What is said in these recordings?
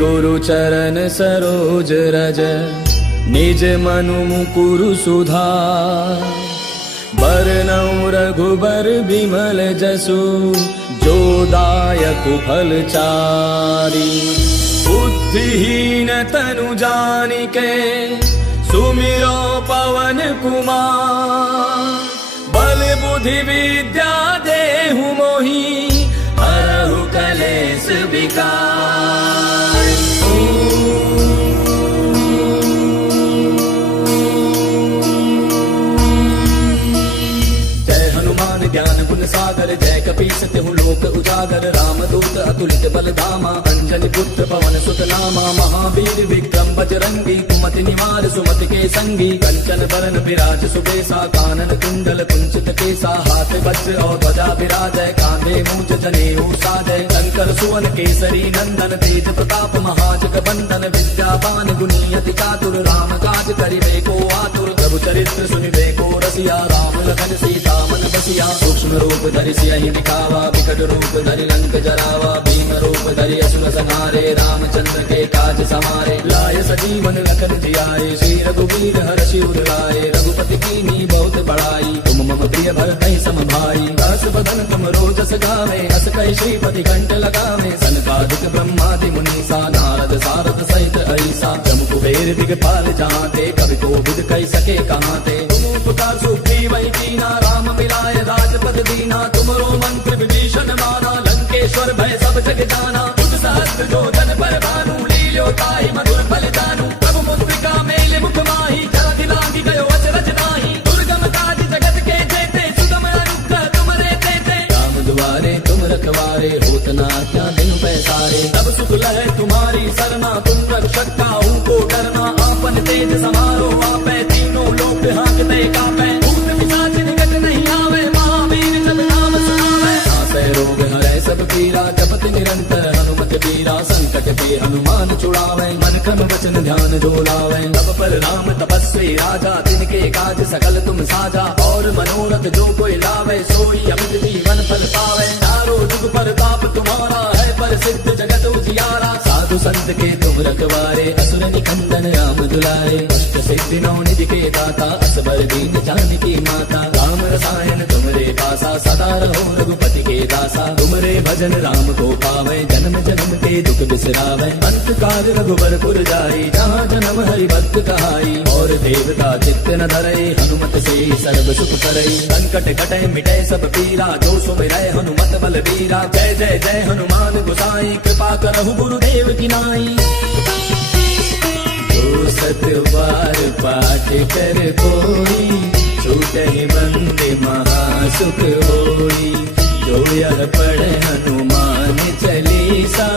गुरु चरण सरोज रज निज मनु मुकुरु सुधार। बरनउँ रघुबर बिमल जसु जो दायक फल चारि। बुद्धिहीन तनु जानिके सुमिरो पवन कुमार। बल बुद्धि विद्या देहु मोहि हरहु कलेश विकार। ज्ञान गुण सागर जय कपीस तिहु लोक उजागर। रामदूत अतुलित बल धामा अंजनी पुत्र पवन सुत नामा। महावीर विक्रम बजरंगी कुमति निवार सुमति के संगी। कंचन बरन विराज सुबेसा कानन कुंडल कुंचित केसा। हाथ वज्र और ध्वजा विराजय कांधे मूंज जनेऊ साजय। शंकर सुवन केसरी नंदन तेज प्रताप महाजग बंदन। विद्यावान गुणी अति चातुर राम काज करिबे को आतुर। प्रभु चरित्र सुनिबे को रसिया राम लखन सीता मन बसिया। सूक्ष्म रूप धरि सियहि दिखावा विकट रूप धरि लंक जरावा। भीम रूप धरि असुर संहारे रामचंद्र के काज समारे। लाय सजीवन लखन जियाए श्री रघुवीर हर्षि उर लाए। रघुपति कीन्ही बहुत बड़ाई तुम मम प्रिय भरतहि सम भाई। दास बदन तुम रोजस गावे अस कहि श्रीपति कंठ लगावे। सनकादिक ब्रह्मादि मुनीसा नारद सारद सहित ऐसा। जम कुबेर दिगपाल जहांते कवि कोविद कहि सके कहांते। तुम उपकार सुग्रीवहि कीना राम मिलाय राजपद दीना। तुमरो मंत्र विभीषण माना लंकेश्वर भय सब जग जाना। तुझ सहस्त्र जो जन पर भानु लील्यो ताहि मधुर फल जानू। प्रभु मुद्रिका मेल मुख माहि जरा दिलांगी गयो अचरज नाही। दुर्गम काज जगत के जेते सुगम अनुग्रह तुमरे तेते। राम दुआरे तुम रखवारे होत न आज्ञा बिनु पैसारे। तब सुख लहै तुम्हारी सरना तुम रक्षक काहू को डरना। आपन तेज समारो आपै तीनों लोक हांकते कापै। भूत पिशाच निकट नहीं आवे महावीर जब नाम सुनावे। नासै रोग हरै सब पीरा जपत निरंतर हनुमत बीरा। संकट के हनुमान छुड़ावे मन क्रम वचन ध्यान जो लावे। तब पर राम तपस्वी राजा तिनके काज सकल तुम साजा। और मनोरथ जो कोई लावे सोई अमित जीवन फल पावे। चारों जुग परताप तुम्हारा है प्रसिद्ध जगत उजियारा। साधु संत के तुम रखवारे असुर निकंदन राम दुलारे। अष्ट सिद्धि नौ निधि के दाता असबर दीन जानकी माता। राम रसायन तुमरे पासा सदा रहो रघुपति के दासा। तुमरे भजन राम को पावे जन्म जन्म के दुख बिसरावे। अंत काल रघुबर पुर जाई जहाँ जन्म हरि भक्त कहाई। और देवता चित्त न धरई हनुमत से सर्व सुख करई। संकट कटै मिटै सब पीरा जो सुमिरै हनुमत बल बीरा। जय जय जय हनुमान गोसाई कृपा करहु गुरुदेव की नाई। जो सत बार पाठ कर कोई छूटहि बंदे महासुख होई। जो यह पढ़ हनुमान चालीसा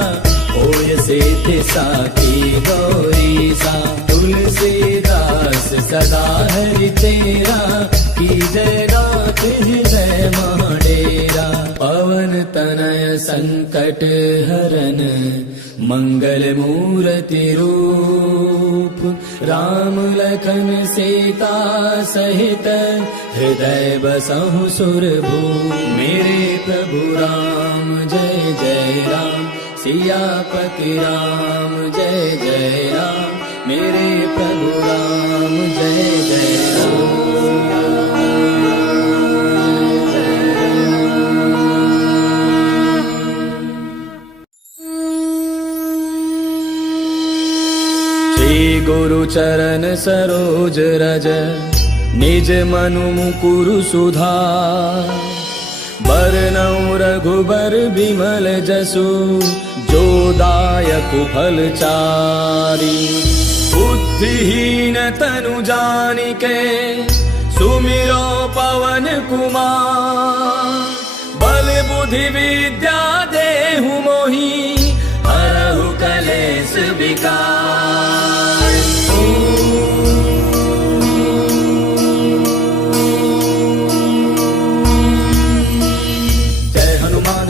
होय सिद्धि साखी गौरीसा। तुलसीदास सदा हरि तेरा की जय नाथ हृदय महाडेरा। पवन तनय संकट हरन मंगल मूर्ति रूप। राम लखन सीता सहित हृदय बसहु सुरभूप। मेरे प्रभु राम जय जय राम सियापति राम जय जय राम। मेरे प्रभु राम जय जय राम। गुरु चरण सरोज रज निज मनु मुकुरु सुधार। बरनउँ रघुबर बिमल जसु जो दायक फल चारि। बुद्धिहीन तनु जानिके सुमिरो पवन कुमार। बल बुद्धि विद्या देहु मोहि हरहु कलेश विकार।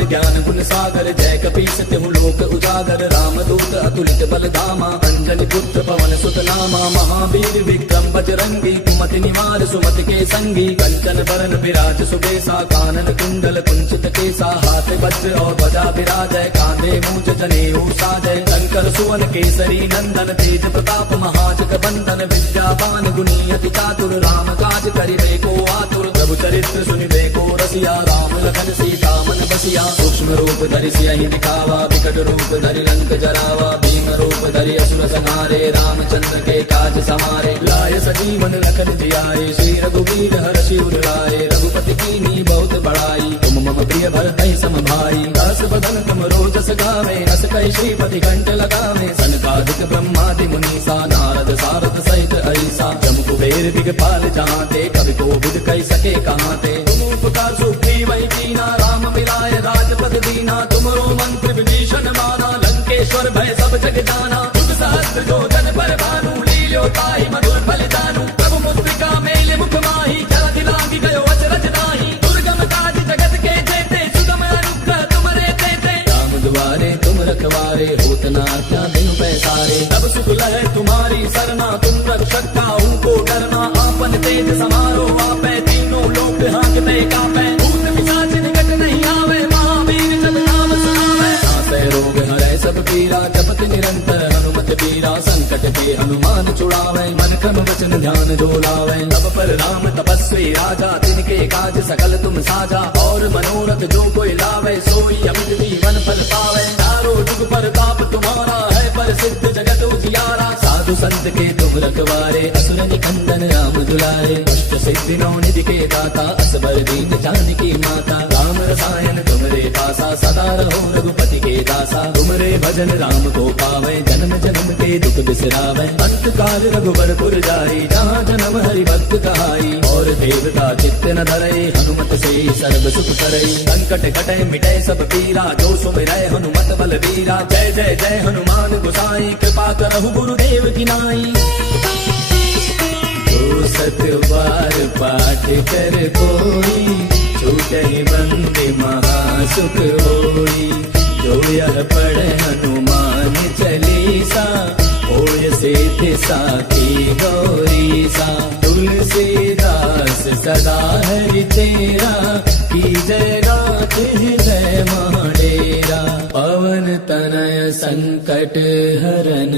ज्ञान गुण सागर जय कपीस तिहु लोक उजागर रामदूत अतुलित बल धामा अंजनी पुत्र पवन सुत नामा महावीर विक्रम बजरंगी कुमति निवार सुमति के संगी कंचन बरन विराज सुबेसा कानन कुंडल कुंचित केसा हाथ वज्र और ध्वजा विराजय कांधे मूंज जनेऊ साजय शंकर सुवन केसरी नंदन तेज प्रताप महाजग बंदन विद्यावान गुणी अति चातुर राम काज करिबे को आतुर प्रभु चरित्र सुनिबे को रसिया राम लखन सीता मन बसिया सूक्ष्म रूप धरि सियहि दिखावा विकट रूप धरि लंक जरावा भीम रूप धरि असुर संहारे रामचंद्र के काज समारे लाय सजीवन लखन जियाए श्री रघुवीर हर्षि उर लाए रघुपति कीन्ही बहुत बड़ाई तुम मम प्रिय भरतहि सम भाई दास बदन तुम रोजस गावे अस कहि श्रीपति कंठ लगावे सनकादिक ब्रह्मादि मुनीसा नारद सारद सहित ऐसा जम कुबेर दिगपाल जहाँ ते कवि को बुध कहि सके कहाँ ते तुम उपकार सुग्रीव वही कीना राम मिलाए राजपद दीना तुमरो मंत्र विभीषण माना लंकेश्वर भय सब जग जाना तुम सहस्त्र जो जन पर भानु लील्यो ताहि मधुर फल जानू प्रभु मुद्रिका मेले मुख माही जल दिलांगी गयो अचरज नाही दुर्गम काज जगत के जेते सुगम अनुग्रह तुमरे तेते राम दुआरे तुम रखवारे होत न आज्ञा बिनु पैसारे तब सुख लहै तुम्हारी सरना तुम रक्षक काहू को डरना आपन तेज समारो आपै तीनों लोक हाँकते कापै भूत पिशाच निकट नहीं आवे महावीर जब नाम सुनावे नासै रोग हरै सब पीरा जपत निरंतर हनुमत पीरा संकट के हनुमान छुड़ावे मन क्रम वचन ध्यान जो लावे तब पर राम तपस्वी राजा तिनके काज सकल तुम साजा और मनोरथ जो कोई लावे सोई अमित जीवन फल पावे चारों जुग परताप तुम्हारा है प्रसिद्ध जगत उजियारा साधु संत के तुम रखवारे असुर निकंदन राम दुलारे अष्ट सिद्धि नौ निधि के दाता असबर दीन जानकी माता राम रसायन तुमरे पासा सदा रहो रघुपति के दासा तुमरे भजन राम को पावे जन्म जन्म के दुख बिसरावे अंत काल रघुबरपुर जाई जहाँ जन्म हरि भक्त कहाई और देवता चित्त न धरई हनुमत से सर्व सुख करई संकट कटे मिटे सब पीरा जो सुमिरै हनुमत बल बीरा जय जय जय हनुमान गोसाई कृपा करहु गुरुदेव की नाई जो सत बार पाठ कर कोई छूटहि बंदे महासुख होई जो यह पढ़े हनुमान चालीसा होय सिद्धि साखी गौरीसा तुलसीदास सदा हरि तेरा की जय नाथ हृदय महाडेरा पवन तनय संकट हरन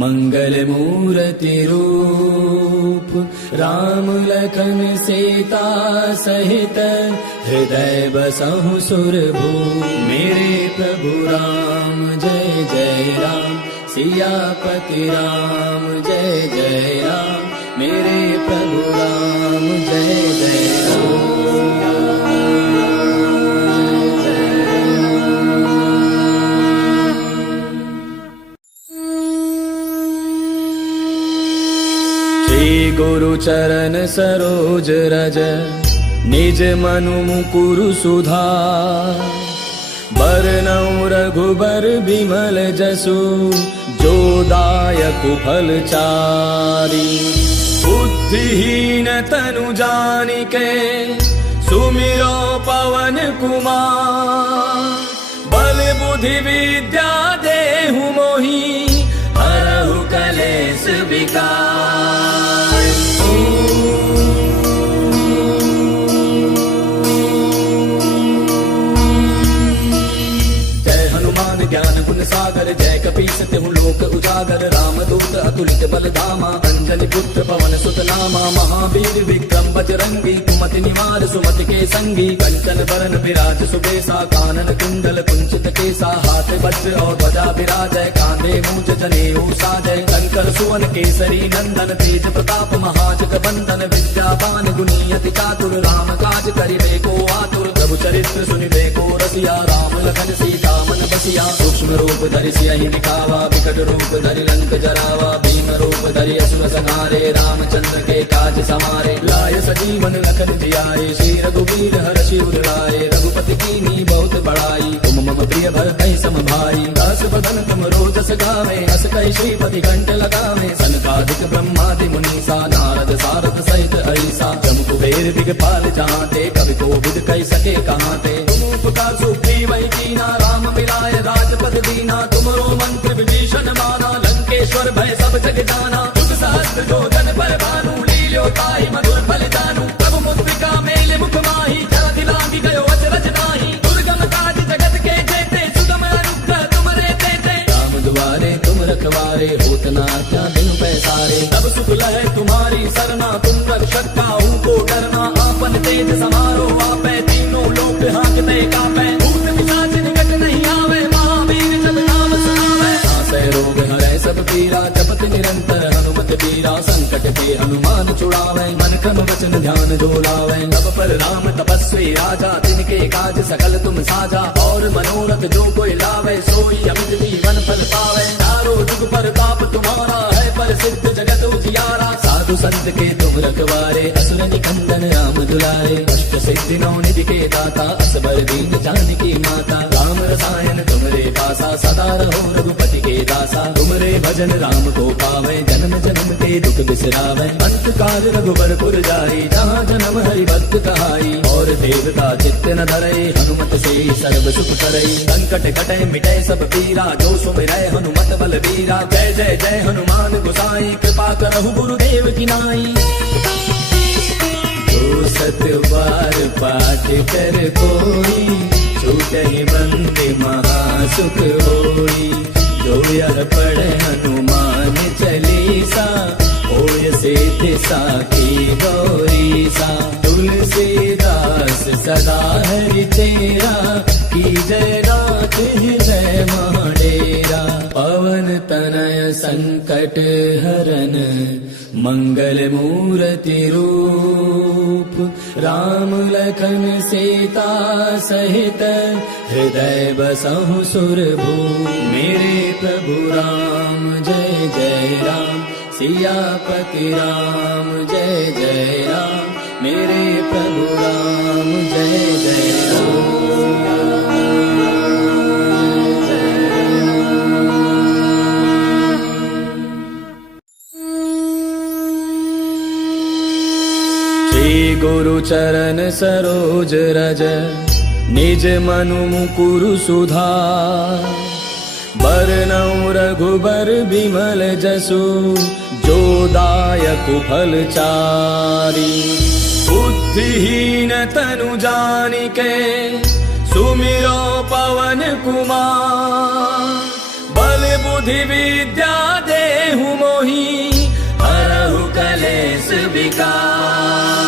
मंगल मूर्ति रूप राम लखन सीता सहित हृदय बसहु सुरभूप मेरे प्रभु राम जय जय राम सियापति राम जय जय राम मेरे प्रभु राम जय जय श्री गुरु चरण सरोज रज निज मनु मुकुरु सुधार बरनउँ रघुबर बिमल जसु जो दायक फल चारी बुद्धिहीन तनु जानिके सुमिरो पवन कुमार बल बुद्धि विद्या देहु मोहि हरहु कलेश विकार ज्ञान गुण सागर जय कपीस तिहु लोक उजागर रामदूत अतुलित बल धामा अंजनी पुत्र पवन सुत नामा महावीर विक्रम बजरंगी कुमति निवार सुमति के संगी कंचन बरन विराज सुबेसा कानन कुंडल कुंचित केसा हाथ वज्र और ध्वजा विराजय कांधे मूंज जनेऊ साजय शंकर सुवन केसरी नंदन तेज प्रताप महाजग बंदन विद्यावान गुणी अति चातुर राम काज करिबे को आतुर प्रभु चरित्र सुनिबे को रसिया राम लखन सीता मन बसिया सूक्ष्म रूप धरि सियहि दिखावा विकट रूप धरि लंक जरावा भीम रूप धरि असुर संहारे रामचंद्र के काज समारे लाय सजीवन लखन जियाए श्री रघुवीर हर्षि उर लाए रघुपति कीन्ही बहुत बड़ाई तुम मम प्रिय भरतहि सम भाई दास बदन तुम रोजस गावे अस कहि श्रीपति कंठ लगावे सनकादिक ब्रह्मादि मुनीसा नारद सारद सहित ऐसा जम कुबेर दिगपाल जहाँ ते कवि को विद कहि सके कहाँ ते तुम उपकार सुग्रीव वही कीना पावे, मन क्रम वचन ध्यान जो लावे। तब पर राम तपस्वी राजा, तिनके काज सकल तुम साजा। और मनोरथ जो कोई लावे, सोई अमित जीवन फल पावे। चारों जुग पर ताप तुम्हारा है, पर सिद्ध जगत उजियारा। साधु संत के तुम रखवारे, असुर निकंदन राम दुलारे। अष्ट सिद्धि नौ निधि के दाता, असबर दीन जानकी माता। राम रसायन तुमरे पासा, सदा रहो रघुपति के दासा। तुमरे भजन राम को पावे, जन्म जन्म के दुख बिसरावे। अंत काल रघुबरपुर जाई, जहाँ जन्म हरि भक्त कहाई। और देवता चित्त न धरई, हनुमत से सर्व सुख करई। संकट कटे मिटे सब पीरा, जो सुमिरै हनुमत बल बीरा। जय जय जय हनुमान गोसाई, कृपा करहु गुरुदेव की नाई। जो सत बार पाठ कर कोई, छूटहि बंदे महासुख होई। जो यह पढ़े हनुमान चालीसा, होय सिद्धि साखी गौरीसा। तुलसीदास सदा हरि तेरा, की जय नाथ हृदय महाडेरा। पवन तनय संकट हरन, मंगल मूर्ति रूप। राम लखन सीता सहित, हृदय बसहु सुरभूप। मेरे प्रभु राम जय जय राम, सियापति राम जय जय राम। मेरे प्रभु राम जय जय राम। श्री गुरु चरण सरोज रज, निज मनु मुकुरु सुधार। बरनउँ रघुबर बिमल जसु, जो दायक फल चारि। बुद्धिहीन तनु जानिके, सुमिरो पवन कुमार। बल बुद्धि विद्या देहु मोहि, हरहु कलेश विकार।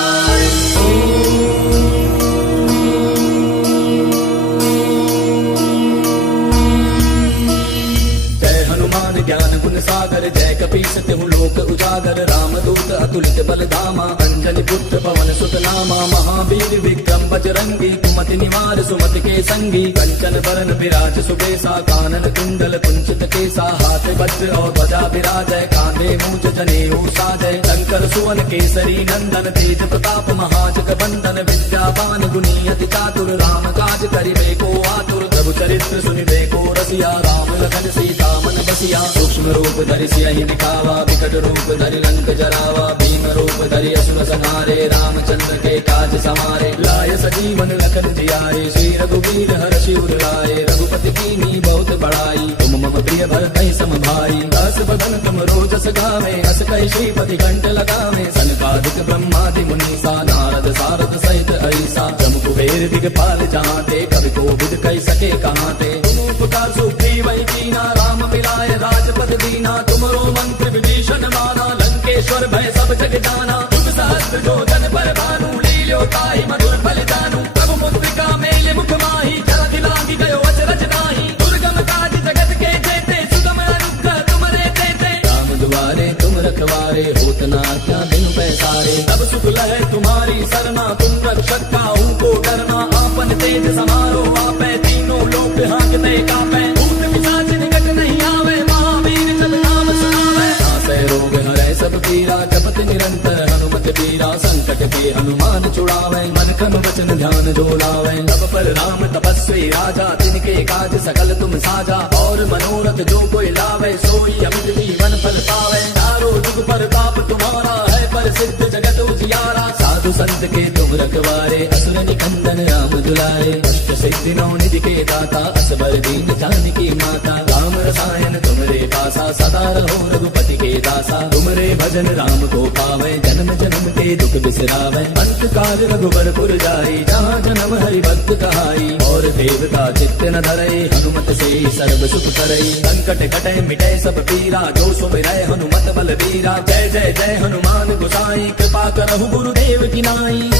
ज्ञान गुण सागर, जय कपीस तिहु लोक उजागर। रामदूत अतुलित बल धामा, अंजनी पुत्र पवन सुत नामा। महावीर विक्रम बजरंगी, कुमति निवार सुमति के संगी। कंचन बरन विराज सुबेसा, कानन कुंडल कुंचित केसा। हाथ वज्र और ध्वजा विराजय, कांधे मूंज जनेऊ साजय। शंकर सुवन केसरी नंदन, तेज प्रताप महाजग बंदन। विद्यावान गुणी अति चातुर, राम काज करिबे को आतुर। प्रभु चरित्र सुनिबे को रसिया, राम लखन सीता मन बसिया। सूक्ष्म रूप धरि सियहि दिखावा, विकट रूप धरि लंक जरावा। भीम रूप धरि असुर संहारे, रामचंद्र के काज समारे। लाय सजीवन लखन जियाए, श्री रघुवीर हर्षि उर लाए। रघुपति कीन्ही बहुत बड़ाई, तुम मम प्रिय भरतहि सम भाई। दस बदन तुम रोजस गावे, हस कहि श्रीपति कंठ लगावे। सनकादिक ब्रह्मादि मुनीसा, नारद सारद सहित ऐसा। जम कुबेर दिगपाल जहांते, कवि कोविद कहि सके कहांते। तुम उपकार सुग्रीवहि कीना, राम मिलाए राजपद दीना। तुमरो मंत्र विभीषण माना, लंकेश्वर भय सब जग जाना। युग सहस्त्र जो जन पर भानु, लील्यो ताहि मधुर फल जानू। प्रभु मुद्रिका मेलि मुख माहि, जलधि लांघि गयो अचरज नाहि। दुर्गम काज जगत के जेते, सुगम अनुग्रह तुमरे तेते। राम दुआरे तुम रखवारे, होत न क्या बिनु पैसारे। तब सुख लहै तुम्हारी सरना, तुम रक्षक काहू को डरना। आपन तेज समारो आपै, तीनों लोक हाँकते कापै। भूत पिशाच निकट नहीं आवे, महावीर जब नाम सुनावे। नासै रोग हरै सब पीरा, जपत निरंतर हनुमत बीरा। संकट के हनुमान छुड़ावे, मन क्रम वचन ध्यान जो लावे। तब पर राम तपस्वी राजा, तिनके काज सकल तुम साजा। और मनोरथ जो कोई लावे, सोई अमित जीवन फल पावे। चारों जुग पर ताप तुम्हारा है, पर सिद्ध जगत उजियारा। साधु संत के तुम रखवारे, असुर निकंदन राम दुलारे। अष्ट सिद्धि नौ निधि के दाता, असबर दीन जानकी माता। राम रसायन तुमरे पासा, सदा रहो रघुपति के दासा। तुमरे भजन राम को पावे, जन्म जन्म के दुख बिसरावे। अंत काल रघुबरपुर जाई, जहाँ जन्म हरि भक्त कहाई। और देवता चित्त न धरई, हनुमत से सर्व सुख करई। संकट कटे मिटे सब पीरा, जो सुमिरै हनुमत बल बीरा। जय जय जय हनुमान गोसाई, कृपा करहु गुरुदेव की नाई।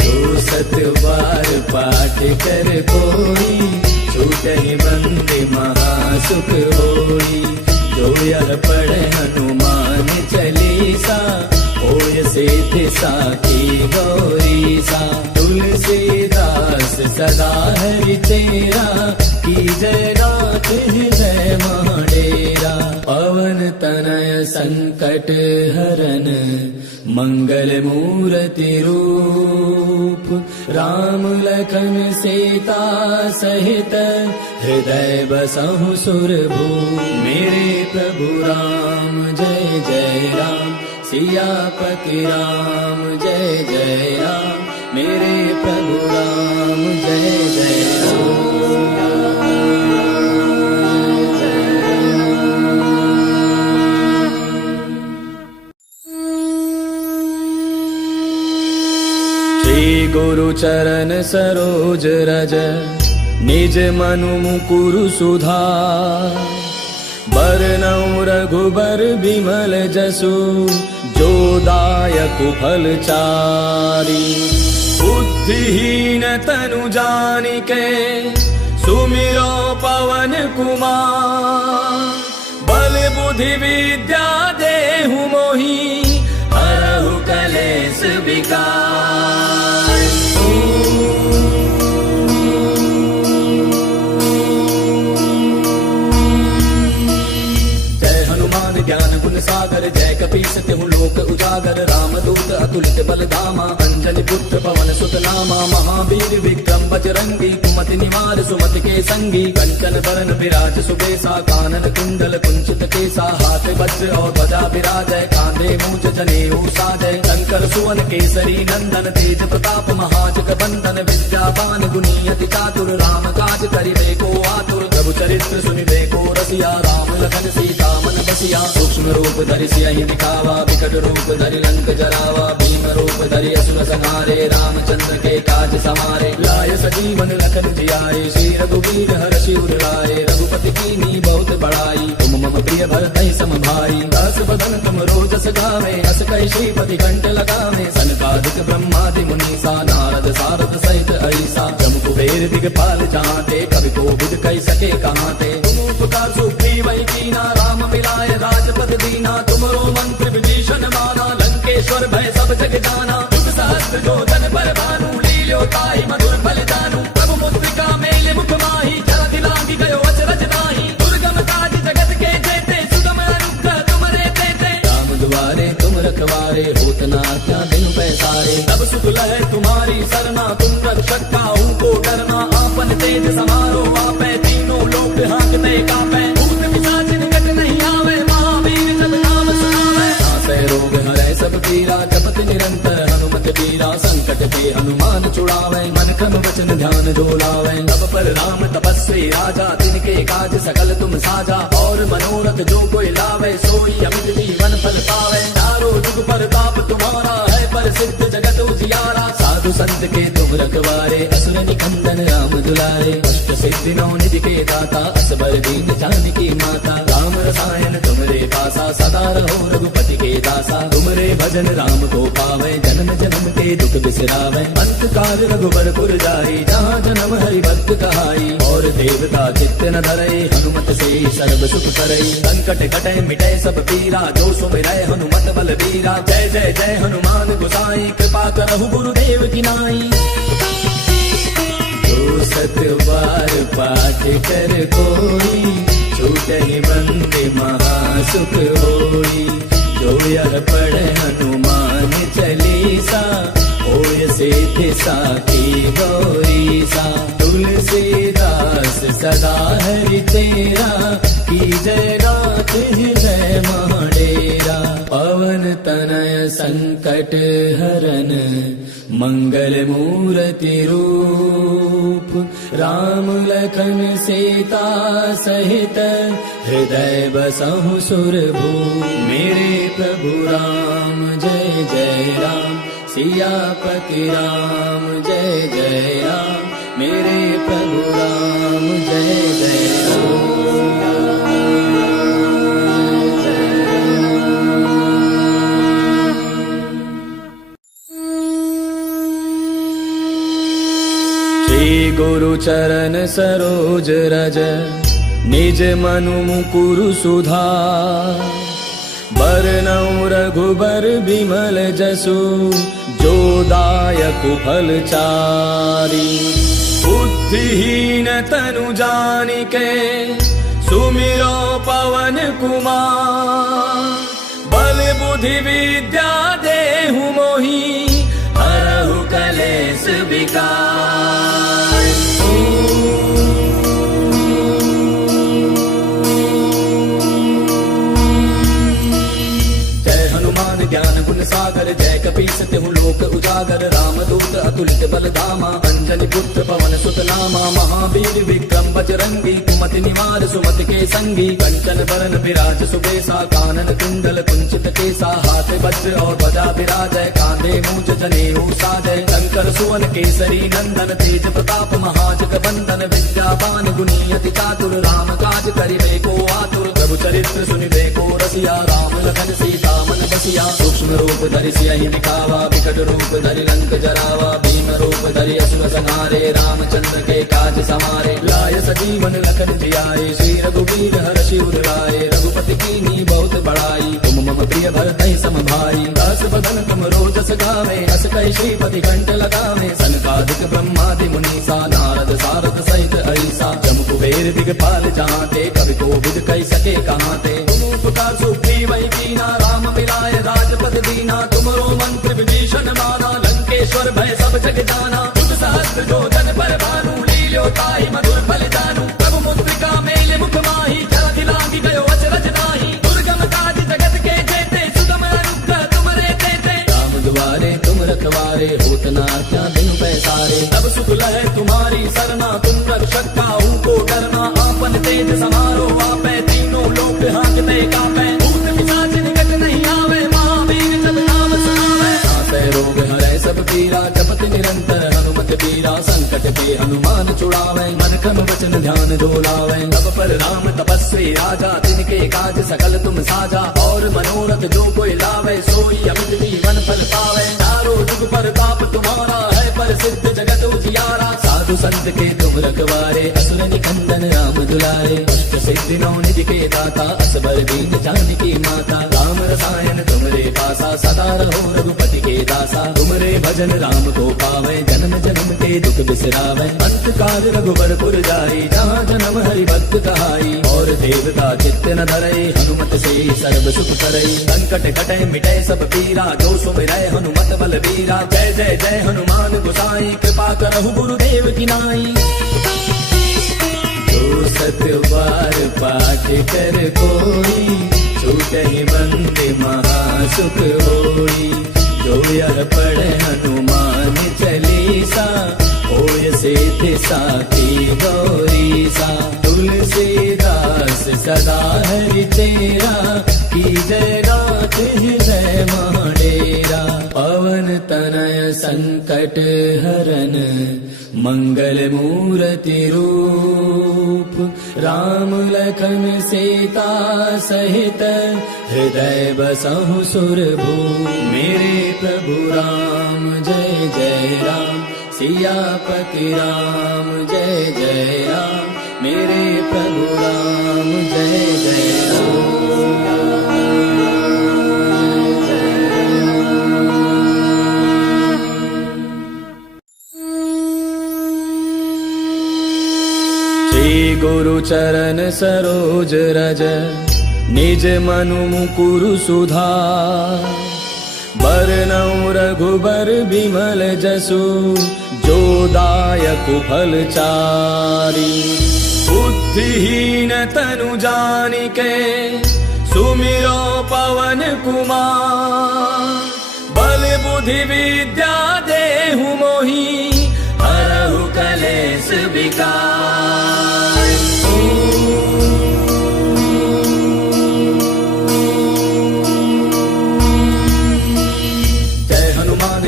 जो सत बार पाठ कर कोई, छूटहि बंदे महासुख होई। जो यह पढ़े हनुमान चली, सा होय सिद्ध साखी गौरी सा तुलसीदास सदा हरि तेरा की जय नाथ हृदय महाडेरा पवन तनय संकट हरन मंगल मूर्ति रूप राम लखन सीता सहित हृदय बसहु सुरभूप मेरे प्रभु राम जय जय राम सियापति राम जय जय राम मेरे प्रभु राम जय जय श्री गुरु चरण सरोज रज निज मनु मुकुरु सुधार बरनउँ रघुबर बिमल जसु जो दायक फल चारी बुद्धिहीन तनु जानिके सुमिरो पवन कुमार बल बुद्धि विद्या देहु मोहि हरहु कलेश विकार ज्ञान गुण सागर जय कपीस तिहु लोक उजागर रामदूत अतुलित बलधामा अंजनी पुत्र पवन सुत नामा महावीर विक्रम बजरंगी कुमति निवार सुमति के संगी कंचन बरन विराज सुबेसा कानन कुंडल कुंचित केसा हाथ वज्र और ध्वजा विराजय कांधे मूंज जनेऊ साजय शंकर सुवन केसरी नंदन तेज प्रताप महाजग बंदन विद्यावान गुणी अति चातुर राम काज करिबे को आतुर प्रभु चरित्र सुनिबे को रसिया राम लखन सीता मन बसिया सूक्ष्म रूप धरि सियहि दिखावा विकट रूप धरि लंक जरावा भीम रूप धरि असुर संहारे रामचंद्र के काज समारे लाय सजीवन लखन जियाए श्री रघुवीर हर्षि उर लाए रघुपति कीन्ही बहुत बड़ाई तुम मम प्रिय भरतहि सम भाई दास बदन तुम रोजस गावे अस कहि श्रीपति कंठ लगावे सनकादिक ब्रह्मादि मुनीसा नारद सारद सहित ऐसा जम कुबेर दिगपाल जहांते कवि कोविद कहि सके कहांते तुम उपकार सुग्रीव कीना राम मिलाय राजपद दीना तुमरो मंत्र विभीषण माना लंकेश्वर भय सब जग जाना युग सहस्त्र जो जन पर भानु लील्यो ताहि मधुर फल जानू प्रभु मुद्रिका मेले मुख माही जरा दिलांगी गयो अचरज नाही दुर्गम काज जगत के जेते सुगम अनुग्रह तुमरे तेते राम दुआरे तुम रखवारे होत न क्या दिन पैसारे तब सुख लहै तुम्हारी सरना तुम रक्षक काहू को डरना आपन तेज समारो आपै तीनों लोक हाँकते कापै भूत पिशाच निकट नहीं आवे महावीर जब नाम सुनावे नासै रोग हरै सब पीरा जपत निरंतर हनुमत पीरा संकट के हनुमान छुड़ावे मन क्रम वचन ध्यान जो लावे तब पर राम तपस्वी राजा तिनके काज सकल तुम साजा और मनोरथ जो कोई लावे सोई अमित जीवन फल पावे चारों जुग परताप तुम्हारा है प्रसिद्ध जगत उजियारा साधु संत के तुम रखवारे असुर निकंदन राम दुलारे अष्ट सिद्धि नौ निधि के दाता असबर दीन जानकी माता राम रसायन तुमरे पासा सदा रहो रघुपति के दासा तुमरे भजन राम को पावे जन्म जन्म के दुख बिसरावे अंत काल रघुबर पुर जाई जहाँ जन्म हरि भक्त कहाई और देवता चित्त न धरई हनुमत से सर्व सुख करई संकट कटे मिटे सब पीरा जो सुमिरै हनुमत बल बीरा जय जय जय हनुमान गोसाई कृपा करहु गुरुदेव की नाई जो सत बार पाठ कर कोई छूटहि बंदे महासुख होई जो यह पढ़े हनुमान चालीसा होय सिद्ध साखी गौरी सा तुलसीदास सदा हरि तेरा की जय नाथ हृदय महाडेरा पवन तनय संकट हरन मंगल मूर्ति रूप राम लखन सीता सहित हृदय बसहु सुरभूप मेरे प्रभु राम जय जय राम सियापति राम जय जय राम मेरे प्रभु राम जय जय श्री गुरु चरण सरोज रज निज मनु मुकुरु सुधार बरनउँ रघुबर बिमल जसु जो दायकु फल चारि। बुद्धिहीन तनु जानिके सुमिरो पवन कुमार। बल बुद्धि विद्या देहु मोहि हरहु कलेस विकार। ज्ञान गुण सागर जय कपीस तिहु लोक उजागर। रामदूत अतुलित बल धामा अंजनी पुत्र पवन सुत नामा। महावीर विक्रम बजरंगी कुमति निवार सुमति के संगी। कंचन बरन विराज सुबेसा कानन कुंडल कुंचित केसा। हाथ वज्र और ध्वजा विराजय कांधे मूंज जनेऊ साजय। शंकर सुवन केसरी नंदन तेज प्रताप महाजग बंदन। विद्यावान गुणी अति चातुर राम काज करिबे को आतुर। प्रभु चरित्र सुनिबे को रसिया राम लखन सीता मन बसिया। सूक्ष्म रूप धरि सियहि दिखावा विकट रूप धरि लंक जरावा। भीम रूप धरि असुर संहारे रामचंद्र के काज समारे। लाय सजीवन लखन जियाए श्री रघुवीर हर्षि उर लाए। रघुपति कीन्ही बहुत बड़ाई तुम मम प्रिय भरतहि सम भाई। दास बदन तुम रोजस गावे अस कहि श्रीपति कंठ लगावे। सनकादिक ब्रह्मादि मुनीसा नारद सारद सहित ऐसा। जम कुबेर दिगपाल जहांते कवि कोविद कहि सके कहांते। तुम उपकार सुग्रीवहि कीना राम मिलाय राजपद दीना। तुमरो मंत्र विभीषण माना लंकेश्वर भय सब जग जाना। तुम सहस्त्र जो जन पर भानु लील्यो ताहि मधुर फल जानू। प्रभु मुद्रिका मेले मुख माहि जलधि लांघि गयो अचरज नाहि। दुर्गम काज जगत के जेते सुगम अनुग्रह तुमरे तेते। राम दुआरे तुम रखवारे होत न आज्ञा बिनु पैसारे। तब सुख लहै तुम्हारी सरना तुम रक्षक काहू को डरना। आपन तेज समारो आपै तीनों लोक हांकते कापै। भूत पिशाच निकट नहीं आवे महावीर जब नाम सुनावे। नासै रोग हरै सब पीरा जपत निरंतर हनुमत बीरा। संकट के हनुमान छुड़ावे मन क्रम वचन ध्यान जो लावे। तब पर राम तपस्वी राजा तिनके काज सकल तुम साजा। और मनोरथ जो कोई लावे सोई अमित जीवन फल पावे। चारों जुग प्रताप तुम्हारा है प्रसिद्ध जगत उजियारा। साधु संत के तुम रखवारे असुर निकंदन राम दुलारे। अष्ट सिद्धि नौ निधि के दाता असबर दीन जानकी माता। राम रसायन तुमरे पासा सदा रहो रघुपति के दासा। तुमरे भजन राम को पावे जन्म जन्म के दुख बिसरावे। अंत काल रघुबर पुर जाई जहाँ जन्म हरि भक्त कहाई। और देवता चित्त न धरई हनुमत से सर्व सुख करई। संकट कटै मिटै सब पीरा जो सुमिरै हनुमत बल बीरा। जय जय जय हनुमान गोसाई कृपा करहु गुरुदेव की नाई। जो सत बार पाठ कर कोई छूटहि बंदे महासुख होई। जो यह पढ़े हनुमान चालीसा होय सिद्धि साखी गौरीसा। तुलसीदास सदा हरि तेरा की जय नाथ हृदय महाडेरा। पवन तनय संकट हरन मंगल मूर्ति रूप। राम लखन सीता सहित हृदय बसहु सुरभूप। मेरे प्रभु राम जय जय राम सियापति राम जय जय राम। मेरे प्रभु राम जय जय राम। श्री गुरु चरण सरोज रज निज मनु मुकुरु सुधार। बरनउँ रघुबर बिमल जसु जो दायकु फल चारि। बुद्धिहीन तनु जानिके सुमिरो पवन कुमार। बल बुद्धि विद्या देहु मोहि हरहु कलेस विकार।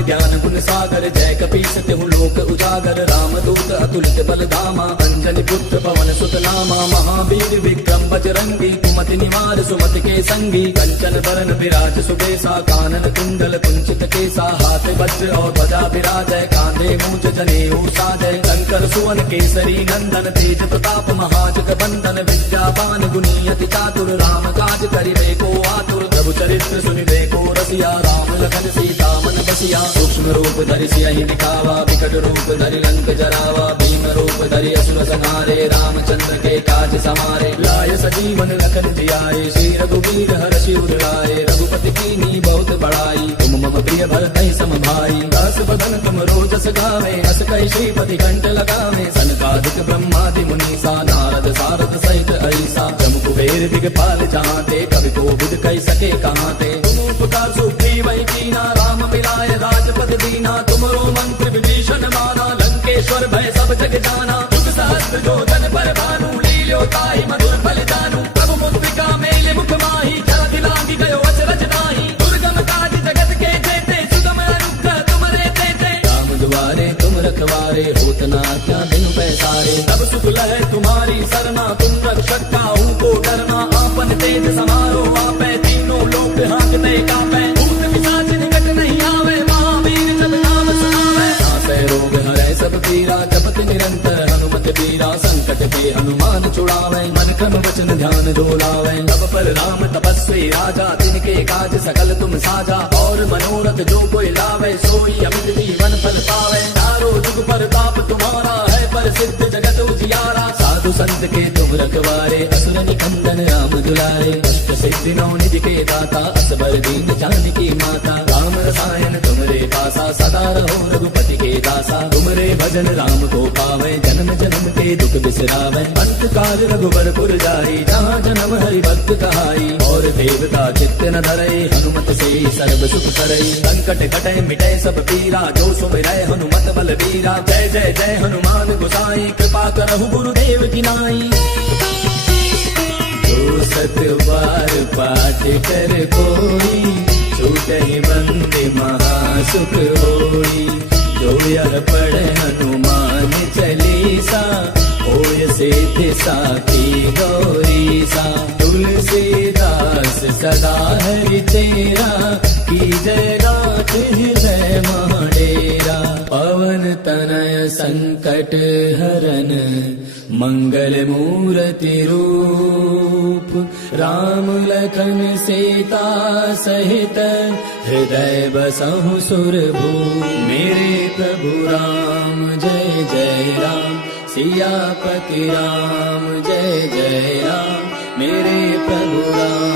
ज्ञान गुण सागर जय कपीस तिहु लोक लोक उजागर रामदूत अतुलित बल धामा अंजनी पुत्र पवन सुत नामा महावीर विक्रम बजरंगी कुमति निवार सुमति के संगी कंचन बरन विराज सुबेसा कानन कुंडल कुंचित केसा हाथ वज्र और ध्वजा विराजय कांधे मूंज जनेऊ साजय शंकर सुवन केसरी नंदन तेज प्रताप महाजग बंदन विद्यावान गुणी अति चातुर राम काज करिबे को आतुर प्रभु चरित्र सुनिबे को रसिया राम लखन सीता मन बसिया सूक्ष्म रूप धरि सियहि दिखावा विकट रूप धरि लंक जरावा भीम रूप धरि असुर संहारे रामचंद्र के काज समारे लाय सजीवन लखन जियाए श्री रघुवीर हर्षि उर लाए रघुपति कीन्ही बहुत बड़ाई तुम मम प्रिय भरतहि सम भाई दास बदन तुम रोजस गावे अस कहि श्रीपति कंठ लगावे सनकादिक ब्रह्मादि मुनीसा नारद सारद सहित ऐसा जम कुबेर दिगपाल जहाते कवि को बुध कहि सके कहाते तुम उपकार सुग्रीव वही कीना राम मिलाए राजपद दीना तुमरो मंत्र विभीषण माना लंकेश्वर भय सब जग जाना जुग सहस्त्र जो जन पर भानु लील्यो ताहि मधुर फल जानू प्रभु मुद्रिका मेले मुख माही जल दिलांगी गयो अचरज नाही दुर्गम काज जगत के जेते सुगम अनुग्रह तुमरे तेते राम दुआरे तुम रखवारे होत न क्या दिन पैसारे तब सुख लहे तुम्हारी सरना तुम रक्षक काहू को डरना आपन तेज समारो आपै तीनों लोक हाँकते कापै भूत पिशाच निकट नहीं आवे महावीर जब नाम सुनावे नासै रोग हरै सब पीरा जपत निरंतर हनुमत बीरा संकट के हनुमान छुड़ावे मन क्रम वचन ध्यान डोलावे तब पर राम तपस्वी राजा तिनके काज सकल तुम साजा और मनोरथ जो कोई लावे सोई अमित जीवन फल पावे चारों जुग परताप तुम्हारा है प्रसिद्ध जगत उजियारा साधु संत के तुम रखवारे असुर निकंदन राम दुलारे अष्ट सिद्धि नौ निधि के दाता असबर दीन जानकी माता राम रसायन तुमरे पासा सदा रहो रघुपति के दासा तुमरे भजन राम को पावे जन्म जन्म के दुख बिसरावे अंत काल रघुबर पुर जाई जहाँ जन्म हरि भक्त कहाई और देवता चित्त न धरे हनुमत से सर्व सुख करे संकट कटे मिटे सब पीरा जो सुमिरै हनुमत बल बीरा जय जय जय हनुमान गोसाई कृपा करहु गुरुदेव की नाई जो सत बार पाठ कर कोई छूटहि बंदे महासुख होई जो यह पढ़े हनुमान चालीसा होय सिद्धि साखी गौरीसा तुलसीदास सदा हरि तेरा की जय गाथ हृदय महाडेरा पवन तनय संकट हरन मंगल मूर्ति रूप राम लखन सीता सहित हृदय बसहु सुरभूप मेरे प्रभु राम जय जय राम सियापति राम जय जय राम मेरे प्रभु राम